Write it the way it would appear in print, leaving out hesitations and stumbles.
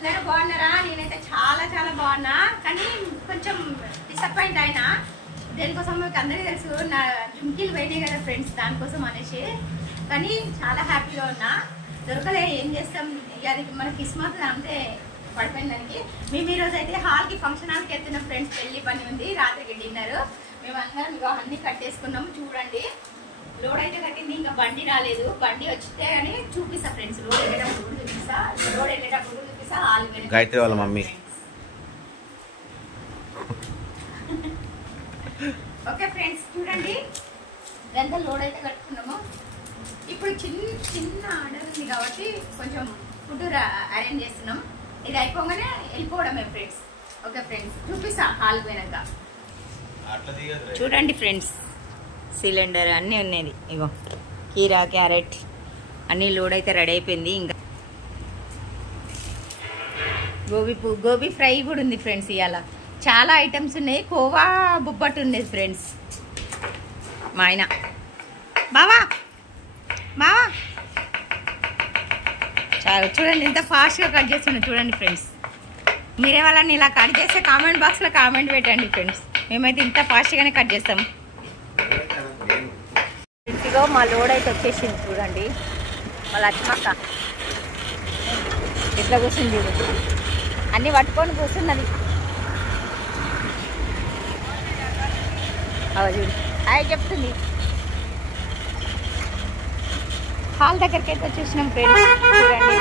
అందరూ బాగున్నారా? నేనైతే చాలా చాలా బాగున్నా, కానీ కొంచెం డిసప్పాయింట్ అయినా. దేనికోసం మీకు అందరికీ తెలుసు, నా జుంకీలు పోయినాయి కదా ఫ్రెండ్స్, దానికోసం అనేసి. కానీ చాలా హ్యాపీగా ఉన్నా. దొరకలే, ఏం చేస్తాం ఇక, అది మన కిస్మత్ అంతే పడిపోయిన దానికి. మేము ఈరోజు అయితే హాల్కి ఫంక్షన్ హాల్కి వెళ్తున్నాం ఫ్రెండ్స్. పెళ్లి పని ఉంది, రాత్రికి డిన్నర్. మేము అందరం ఇక అన్నీ కట్టేసుకున్నాము. చూడండి, లోడ్ అయితే కట్టింది, ఇంకా బండి రాలేదు. బండి వచ్చితే కానీ చూపిస్తా ఫ్రెండ్స్. లోడ్ వెళ్ళేటప్పుడు చూపిస్తా, లోడ్ వెళ్ళేటప్పుడు చూపిస్తా. హాల్ గాయత్రి వాళ్ళ మమ్మీ. ఓకే ఫ్రెండ్స్, చూడండి ఎంత లోడ్ అయితే కట్టుకున్నాము. ఇప్పుడు చిన్న ఆర్డర్ ఉంది కాబట్టి కొంచెం ఫుడ్ అరేంజ్ చేస్తున్నాం. ఇది అయిపోగానే వెళ్ళిపోవడమే ఫ్రెండ్స్. ఓకే ఫ్రెండ్స్, చూపిస్తా హాల్ పోయినాక. చూడండి ఫ్రెండ్స్, సిలిండర్ అన్నీ ఉన్నది. ఇగో కీరా, క్యారెట్ అన్నీ లోడ్ అయితే రెడీ అయిపోయింది. ఇంకా గోబీ ఫ్రై కూడా ఉంది ఫ్రెండ్స్. ఇవాళ చాలా ఐటమ్స్ ఉన్నాయి. కోవా బొబ్బట్టు ఉండేది ఫ్రెండ్స్. మా ఆయన బావా చాలా చూడండి ఎంత ఫాస్ట్గా కట్ చేస్తున్నాం. చూడండి ఫ్రెండ్స్, మీరే వాళ్ళని ఇలా కట్ చేస్తే కామెంట్ బాక్స్లో కామెంట్ పెట్టండి ఫ్రెండ్స్. మేమైతే ఇంత ఫాస్ట్గానే కట్ చేస్తాం. ఇంటిలో మా లోడ్ అయితే వచ్చేసింది. చూడండి మా లక్ష్మక్క ఎట్లా కూర్చుంది, చూడు అన్నీ పట్టుకొని కూర్చున్నది. చూడు హాయ్ చెప్తుంది. హాల్ దగ్గరికి అయితే వచ్చేసినాం ఫ్రెండ్స్. చూడండి